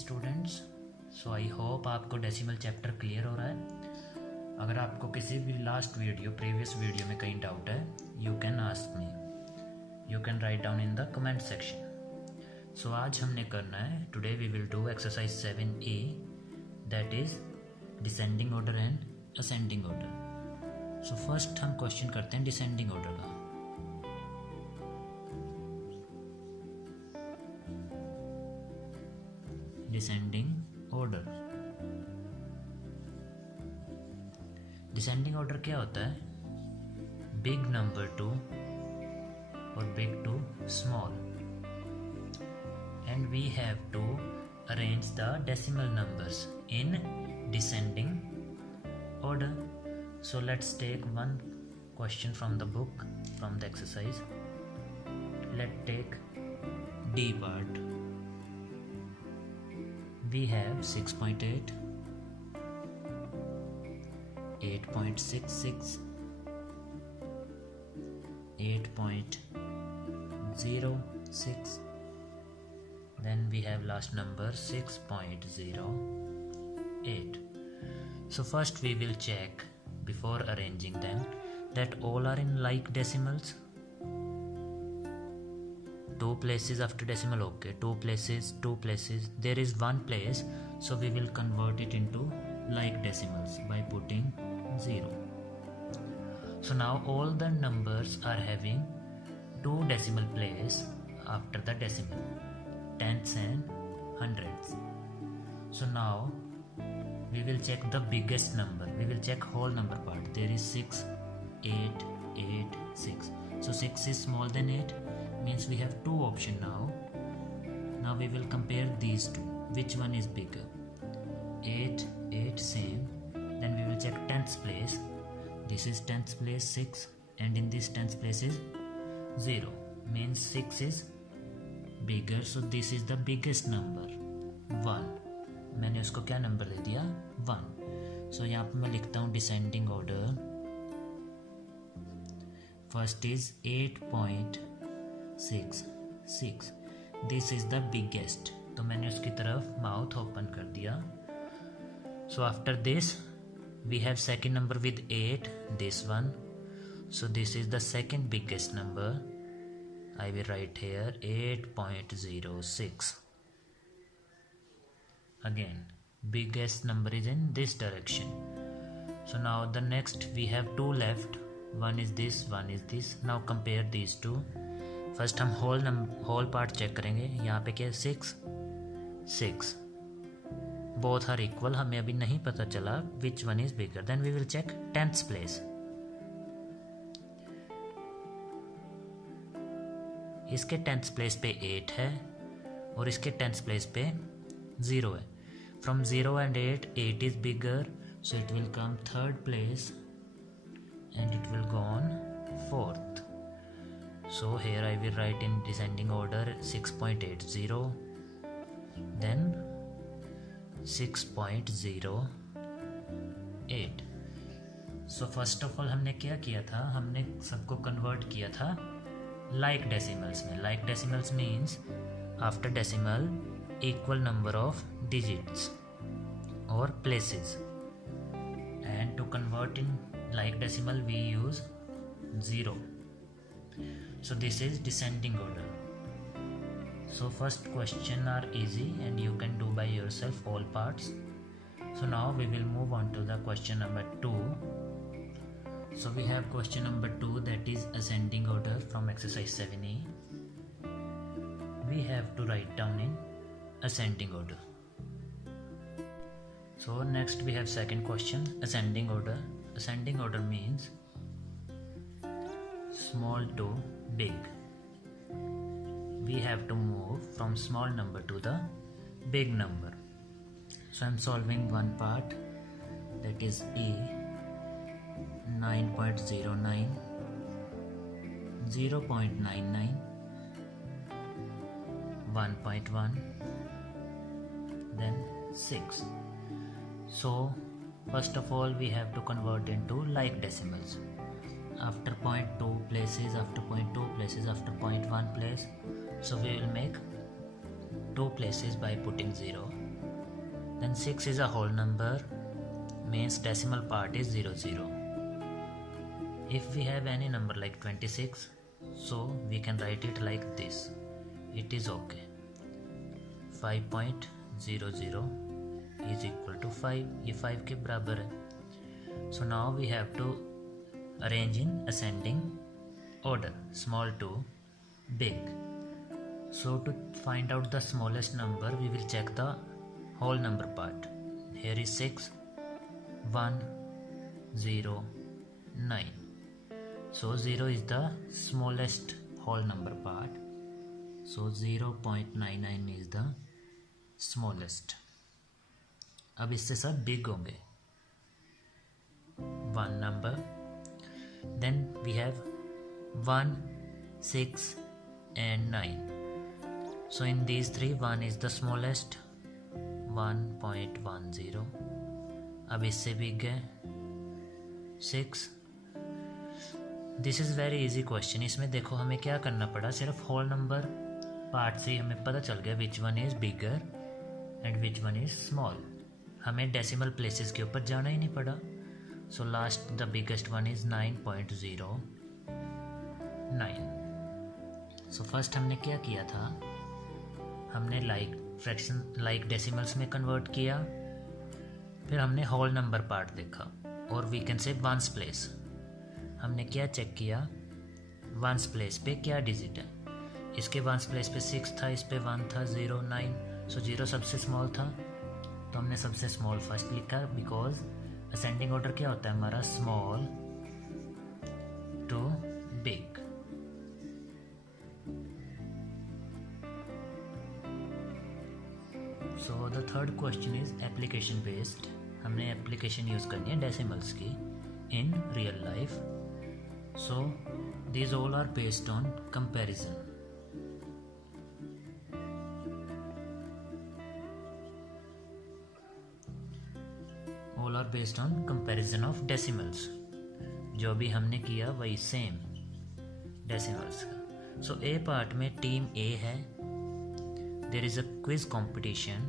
Students. So I hope आपको decimal chapter clear हो रहा है। अगर आपको किसी भी प्रीवियस वीडियो में कहीं डाउट है, you can ask me, you can write down in the comment section. So आज हमने करना है, today we will do exercise 7A, that is descending order and ascending order. So first हम question करते हैं डिसेंडिंग ऑर्डर का। Descending order, descending order क्या होता है? बिग नंबर टू और big to small, and we have to arrange the decimal numbers in descending order. So let's take one question from the book, from the exercise. Let take D part. We have 6.8, 8.66, 8.06, then we have last number 6.08. So first we will check, before arranging them, that all are in like decimals. Two places after decimal, okay, two places, there is one place, so we will convert it into like decimals by putting 0. So now all the numbers are having two decimal place after the decimal, tenths and hundreds. So now we will check the biggest number, we will check whole number part. There is 6, 8, 8, 6. So 6 is smaller than 8, means we have two options now. Now we will compare these two, which one is bigger? 8, 8 same. Then we will check tenths place. This is tenths place 6, and in this tenths place is 0, means 6 is bigger, so this is the biggest number 1. मैंने उसको क्या number दे दिया? 1. So यहाँ पे मैं लिखता हूँ descending order. First is 8.66, this is the biggest, तो मैंने उसकी तरफ माउथ ओपन कर दिया। So after this we have second number with 8, this one, so this is the second biggest number. I will write here 8.06. Again, biggest number is in this direction. So now the next we have two left, one is this, one is this. Now compare these two. First हम whole part check करेंगे। यहाँ पे क्या है? 6, 6, both are equal. हमें अभी नहीं पता चला which one is bigger. Then we will check tenths place. इसके tenths place पे 8 है और इसके tenths place पे 0 है। From 0 and 8, 8 is bigger, so it will come third place and it will go on fourth. So here I will write in descending order 6.80, then 6.08. So first of all हमने क्या किया था? हमने सबको convert किया था like decimals में. Like decimals means after decimal equal number of digits or places, and to convert in like decimal we use 0. So this is descending order. So first question are easy and you can do by yourself all parts. So now we will move on to the question number 2. So we have question number 2, that is ascending order from exercise 7A. We have to write down in ascending order. So next we have second question, ascending order. Ascending order means small to big. We have to move from small number to the big number. So I am solving one part, that is E, 9.09, 0.99, 1.1, then 6. So first of all we have to convert into like decimals. After 0.2 places, after 0.2 places, after 0.1 place, so we will make 2 places by putting 0. 6 is a whole number, means decimal part is 0, 0. If we have any number like 26, so we can write it like this. It is okay. 5.00 is equal to 5. ये 5 के बराबर है. So now we have to arrange in ascending order, small to big. So to find out the smallest number, we will check the whole number part. Here is 6, 1, 0, 9. So 0 is the smallest whole number part. So 0.99 is the smallest. अब इससे सब big होंगे. One number. Then we have 1, 6 and 9. So in these three, 1 is the smallest, 1.10. अब इससे big है 6. This is very easy question. इसमें देखो हमें क्या करना पड़ा, सिर्फ होल नंबर पार्ट से हमें पता चल गया which one is bigger and which one is small. हमें डेसिमल प्लेसेस के ऊपर जाना ही नहीं पड़ा. So last the biggest one is 9.09. So first हमने क्या किया था, हमने लाइक फ्रैक्शन लाइक डेसिमल्स में कन्वर्ट किया. फिर हमने होल नंबर पार्ट देखा और we can say ones place. हमने क्या चेक किया, वंस प्लेस पे क्या डिजिट है. इसके वंस प्लेस पे 6 था, इस पे 1 था, 0, 9. सो 0 सबसे स्मॉल था तो हमने सबसे स्मॉल फर्स्ट लिखा, बिकॉज असेंडिंग ऑर्डर क्या होता है हमारा, small to big. So the third question is application based. हमने एप्लीकेशन यूज़ करनी है डेसिमल्स की in real life. So these all are based on comparison. All are based on comparison of decimals. जो भी हमने किया वही सेम decimals का. So A part में टीम A है. There is a quiz competition.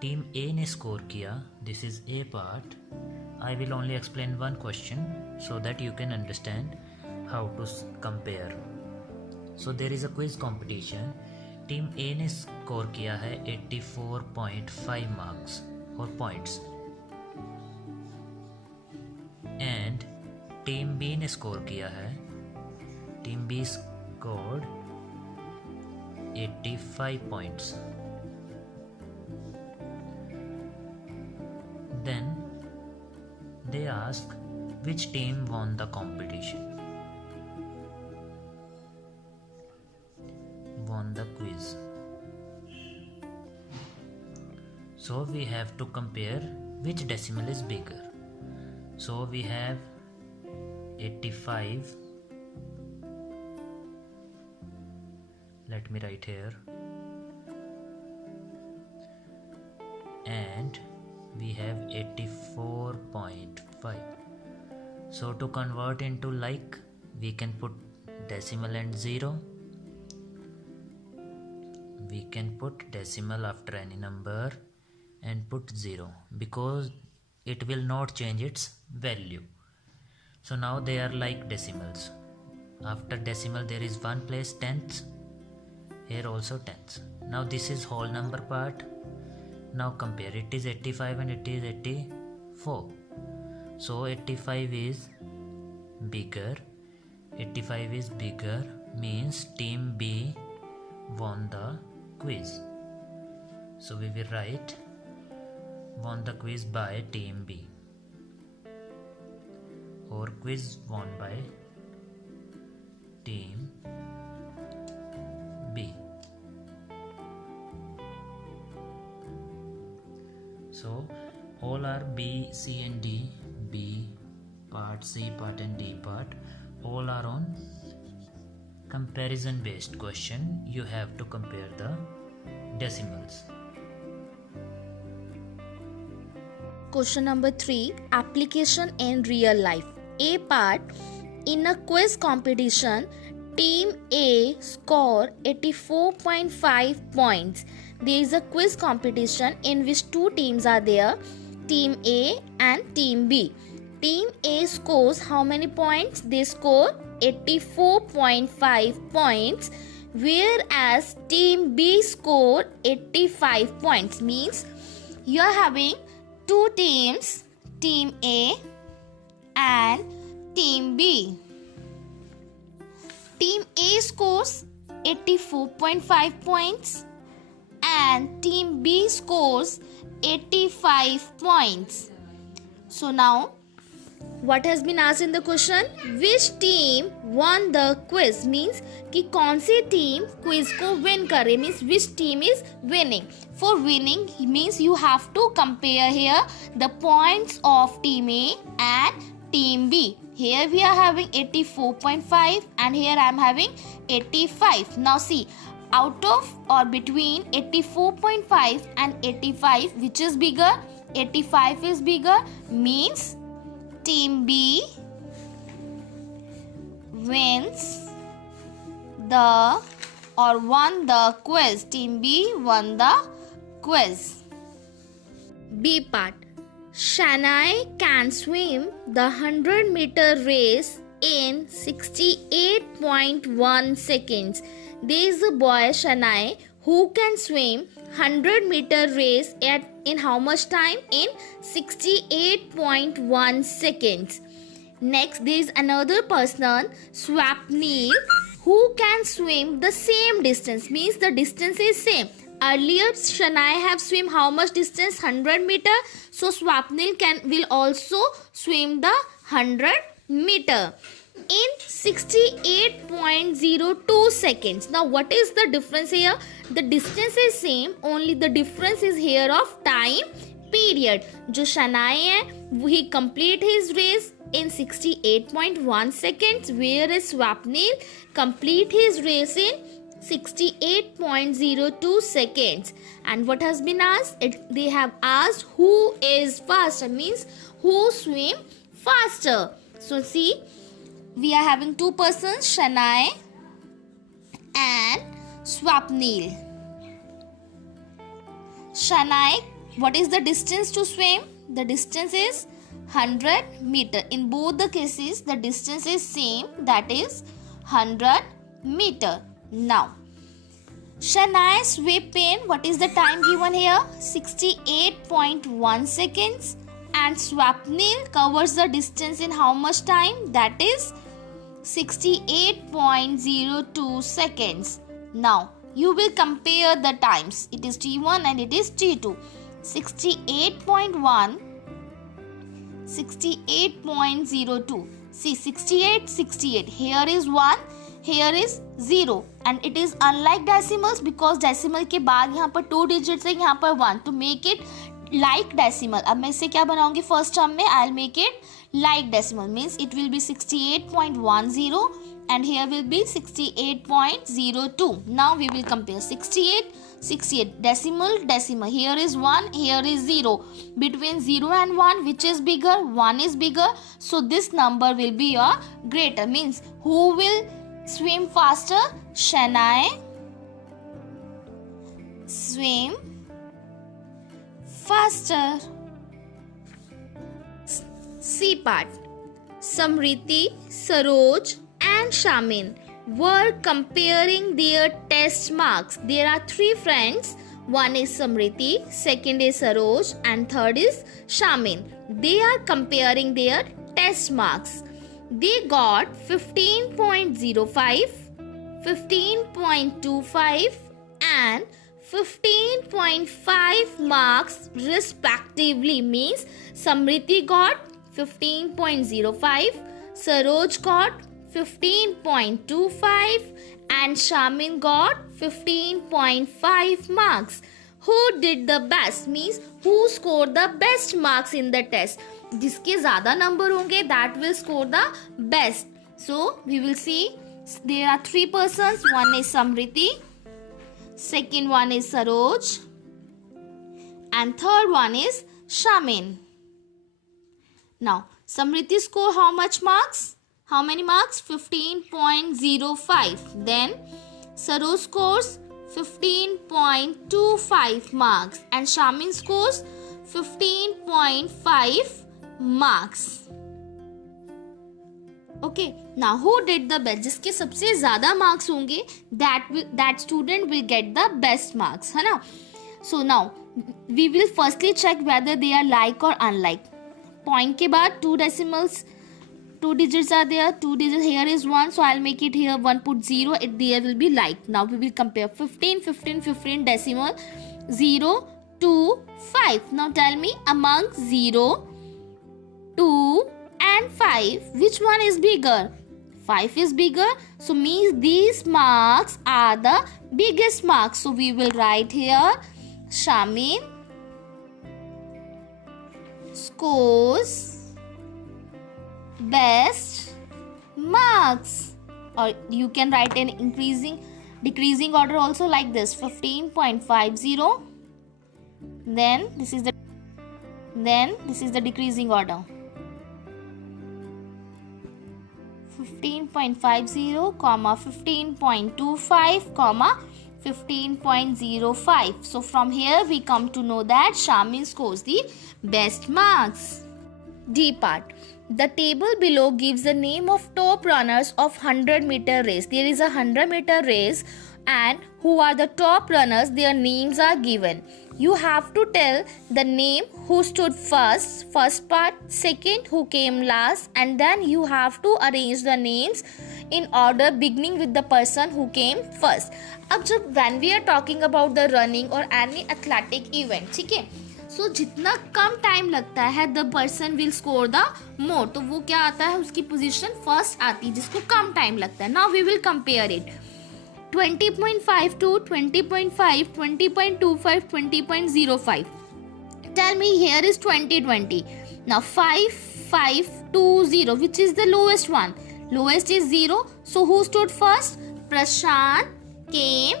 Team A ने score किया. This is A part. I will only explain one question so that you can understand how to compare. So there is a quiz competition. Team A ने score किया है 84.5 marks और points, and team B ने score किया है, team B scored 85 points. Then they ask which team won the competition, won the quiz. So we have to compare which decimal is bigger. So we have 85. Let me write here. And we have 84.5. So to convert into like, we can put decimal and 0. We can put decimal after any number and put 0 because it will not change its value. So now they are like decimals. After decimal there is one place, tenths. Here also tenths. Now this is whole number part. Now compare, it is 85 and it is 84. So 85 is bigger. 85 is bigger means team B won the quiz. So we will write won the quiz by team B, or quiz won by team B. So all are B, C and D, B part, C part and D part, all are on comparison based question. You have to compare the decimals. Question number 3, application in real life. A part, in a quiz competition, Team A score 84.5 points. There is a quiz competition in which two teams are there, Team A and Team B. Team A scores how many points? They score 84.5 points, whereas Team B score 85 points. Means you are having two teams, Team A and Team B. Team A scores 84.5 points and Team B scores 85 points. So now, what has been asked in the question? Which team won the quiz? Means कि कौन सी team quiz को win करे, means which team is winning. For winning means you have to compare here the points of team A and team B. Here we are having 84.5 and here I am having 85. Now see, out of or between 84.5 and 85, which is bigger? 85 is bigger, means Team B wins the or won the quiz. Team B won the quiz. B part. Shania can swim the 100-meter race in 68.1 seconds. There is a boy, Shania, who can swim 100-meter race in how much time? In 68.1 seconds. Next, there is another person, Swapnil, who can swim the same distance. Means the distance is same. Earlier, Shania have swim how much distance? 100 meter. So Swapnil will also swim the 100 meter in 68.02 seconds. Now what is the difference here? The distance is same, only the difference is here of time period. जो Shania है, he complete his race in 68.1 seconds, whereas Swapnil complete his race in 68.02 seconds. And what has been asked? They have asked who is faster, means who swim faster. So see, we are having two persons, Shania and Swapnil. Shania, what is the distance to swim? The distance is 100 meter. In both the cases, the distance is same, that is 100 meter. Now, Shania swim in, what is the time given here? 68.1 seconds. And Swapnil covers the distance in how much time? That is 68.02 seconds. Now, you will compare the times. It is T1 and it is T2. 68.1, 68.02. See, 68, 68. Here is 1, here is 0. And it is unlike decimals because decimal के बाद यहाँ पर 2 digits है, यहाँ पर 1. To make it like decimal, अब मैं इसे क्या बनाऊंगी first term में? I'll make it like decimal, means it will be 68.10 and here will be 68.02. Now we will compare 68, 68, decimal, decimal. Here is 1, here is 0. Between 0 and 1, which is bigger? 1 is bigger. So this number will be your greater, means who will swim faster? Shania swim faster. C part. Samriti, Saroj and Shamin were comparing their test marks. There are 3 friends. One is Samriti, second is Saroj and third is Shamin. They are comparing their test marks. They got 15.05, 15.25 and 15.5 marks respectively. Means Samriti got 15.05, Saroj got 15.25 and Shamin got 15.5 marks. Who did the best? Means who scored the best marks in the test? जिसके ज़्यादा number होंगे that will score the best. So we will see there are 3 persons. One is Samriti, second one is Saroj and third one is Shamin. Now Samriti score how much marks? How many marks? 15.05. Then Sarosh scores 15.25 marks and Shamin scores 15.5 marks. Okay, now who did the best? जिसके सबसे ज़्यादा marks होंगे, that student will get the best marks, है ना? So now we will firstly check whether they are like or unlike. Point के बाद 2 decimals, 2 digits are there. 2 digits here is 1, so I'll make it here 1. Put 0. There will be like. Now we will compare 15, 15, 15 decimal 0, 2, 5. Now tell me among 0, 2 and 5, which one is bigger? 5 is bigger, so means these marks are the biggest marks. So we will write here Shamin scores best marks, or you can write in decreasing order also, like this: 15.50. Then this is the decreasing order: 15.50, 15.25, 15.05. So from here we come to know that Shamin scores the best marks. D part. The table below gives the name of top runners of 100-meter race. There is a 100-meter race, and who are the top runners, their names are given. You have to tell the name who stood first part, second who came last, and then you have to arrange the names in order beginning with the person who came first. अब जब when we are talking about the running or any athletic event, ठीक है, so जितना कम time लगता है the person will score the more. तो वो क्या आता है, उसकी पोजीशन फर्स्ट आती है जिसको कम टाइम लगता है. Now we will compare it. 20.52, 20.5, 20.25, 20.05. Tell me, here is 2020. Now 5520, which is the lowest one? Lowest is 0. So who stood first? Prashant came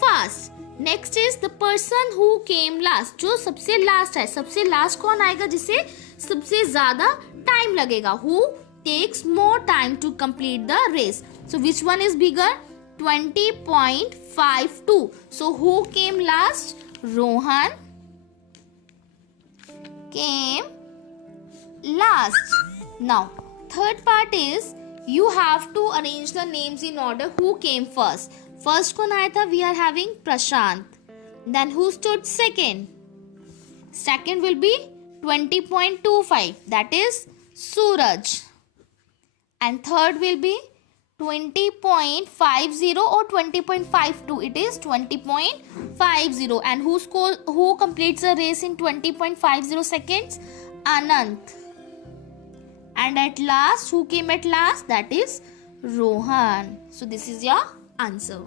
first. Next is the person who came last. जो सबसे last है. सबसे last कौन आएगा जिसे सबसे ज़्यादा time लगेगा? Who takes more time to complete the race? So which one is bigger? 20.52. So who came last? Rohan came last. Now third part is you have to arrange the names in order who came first. First कौन आया था? We are having Prashant. Then who stood second? Second will be 20.25. That is Suraj. And third will be 20.50 or 20.52. It is 20.50. And who completes the race in 20.50 seconds? Anant. And at last, who came at last? That is Rohan. So this is your answer.